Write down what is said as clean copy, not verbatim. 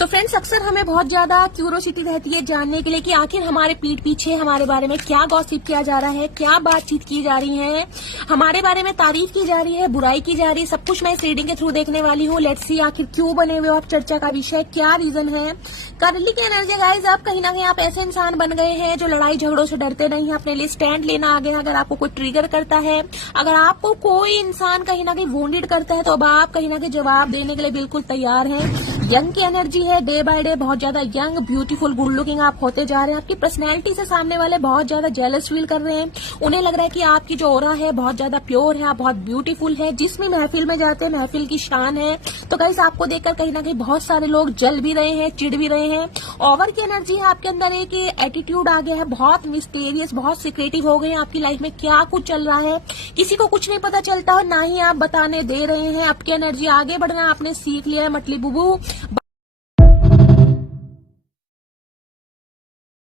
So friends, अक्सर हमें बहुत ज्यादा क्यूरोसिटी रहती है जानने के लिए कि आखिर हमारे पीठ पीछे हमारे बारे में क्या गॉसिप किया जा रहा है, क्या बातचीत की जा रही है, हमारे बारे में तारीफ की जा रही है, बुराई की जा रही है। सब कुछ मैं इस रीडिंग के थ्रू देखने वाली हूँ। लेट्स सी आखिर क्यों बने हुए हो आप, चर्चा का विषय क्या रीजन है। करली की एनर्जी गाइस, आप कहीं ना कहीं आप ऐसे इंसान बन गए हैं जो लड़ाई झगड़ों से डरते नहीं है, अपने लिए स्टैंड लेना आ गए हैं। अगर आपको कोई ट्रिगर करता है, अगर आपको कोई इंसान कहीं ना कहीं वोंडेड करता है, तो अब आप कहीं ना कहीं जवाब देने के लिए बिल्कुल तैयार हैं। यंग की एनर्जी है, डे बाय डे बहुत ज्यादा यंग, ब्यूटीफुल, गुड लुकिंग आप होते जा रहे हैं। आपकी पर्सनैलिटी से सामने वाले बहुत ज्यादा जेलस फील कर रहे हैं। उन्हें लग रहा है कि आपकी जो ऑरा है बहुत ज्यादा प्योर है, आप बहुत ब्यूटीफुल है। जिस भी महफिल में जाते हैं महफिल की शान है। तो गाइस, आपको देखकर कहीं ना कहीं बहुत सारे लोग जल भी रहे हैं, चिढ़ भी रहे हैं। ओवर की एनर्जी है, आपके अंदर एक एटीट्यूड आ गया है, बहुत मिस्टीरियस, बहुत सीक्रेटिव हो गए हैं। आपकी लाइफ में क्या कुछ चल रहा है किसी को कुछ नहीं पता चलता, और ना ही आप बताने दे रहे हैं। आपकी एनर्जी आगे बढ़ना आपने सीख लिया है, मतली बुबू।